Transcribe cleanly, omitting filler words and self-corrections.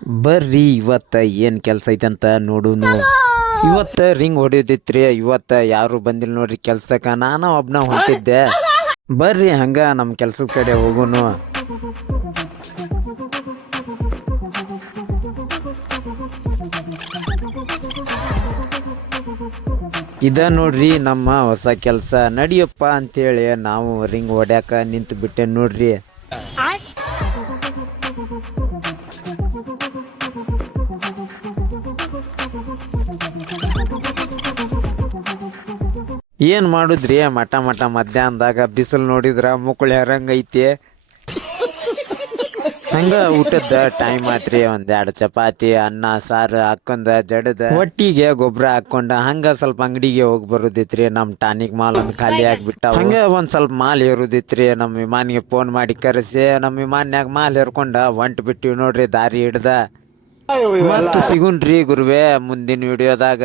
ಬರ್ರಿ ಇವತ್ತ ಏನ್ ಕೆಲ್ಸ ಐತಂತ ನೋಡುನು. ಇವತ್ತ ರಿಂಗ್ ಹೊಡಿಯೋದಿತ್ರಿ. ಇವತ್ತ ಯಾರು ಬಂದಿಲ್ಲ ನೋಡ್ರಿ ಕೆಲ್ಸಕ್ಕ. ನಾನು ಒಬ್ನ ಹೊಂಟಿದ್ದೆ. ಬರ್ರಿ ಹಂಗ ನಮ್ ಕೆಲ್ಸದ ಕಡೆ ಹೋಗುನು. ಇದ ನೋಡ್ರಿ ನಮ್ಮ ಹೊಸ ಕೆಲ್ಸ. ನಡಿಯಪ್ಪ ಅಂತೇಳಿ ನಾವು ರಿಂಗ್ ಹೊಡ್ಯಾಕ ನಿಂತು ಬಿಟ್ಟೆ ನೋಡ್ರಿ. ಏನ್ ಮಾಡುದ್ರಿ ಮಠ ಮಧ್ಯಾಹ್ನದಾಗ ಬಿಸಿಲು ನೋಡಿದ್ರ ಮುಕ್ಕಳಿ ಹರಂಗ ಐತಿ. ಹಂಗ ಊಟದ ಟೈಮ್ ಆತ್ರಿ. ಒಂದೆರಡು ಚಪಾತಿ ಅನ್ನ ಸಾರು ಹಾಕೊಂಡ ಜಡದ ಒಟ್ಟಿಗೆ ಗೊಬ್ಬರ ಹಾಕೊಂಡ ಹಂಗ ಸ್ವಲ್ಪ ಅಂಗಡಿಗೆ ಹೋಗಿ ಬರುದಿತ್ರಿ. ನಮ್ ಟಾನಿಕ್ ಮಾಲ್ ಒಂದ್ ಖಾಲಿ ಆಗ್ಬಿಟ್ಟ. ಹಂಗ ಒಂದ್ ಸ್ವಲ್ಪ ಮಾಲ್ ಏರುದಿತ್ರಿ. ನಮ್ ವಿಮಾನಿಗೆ ಫೋನ್ ಮಾಡಿ ಕರೆಸಿ ನಮ್ ವಿಮಾನ್ಯಾಗ ಮಾಲ್ ಹೇರ್ಕೊಂಡ ಹೊಂಟ್ ಬಿಟ್ಟಿವ್ ನೋಡ್ರಿ ದಾರಿ ಹಿಡ್ದ. ಮತ್ ಸಿಗುಣ್ರಿ ಗುರುವೆ ಮುಂದಿನ ವಿಡಿಯೋದಾಗ.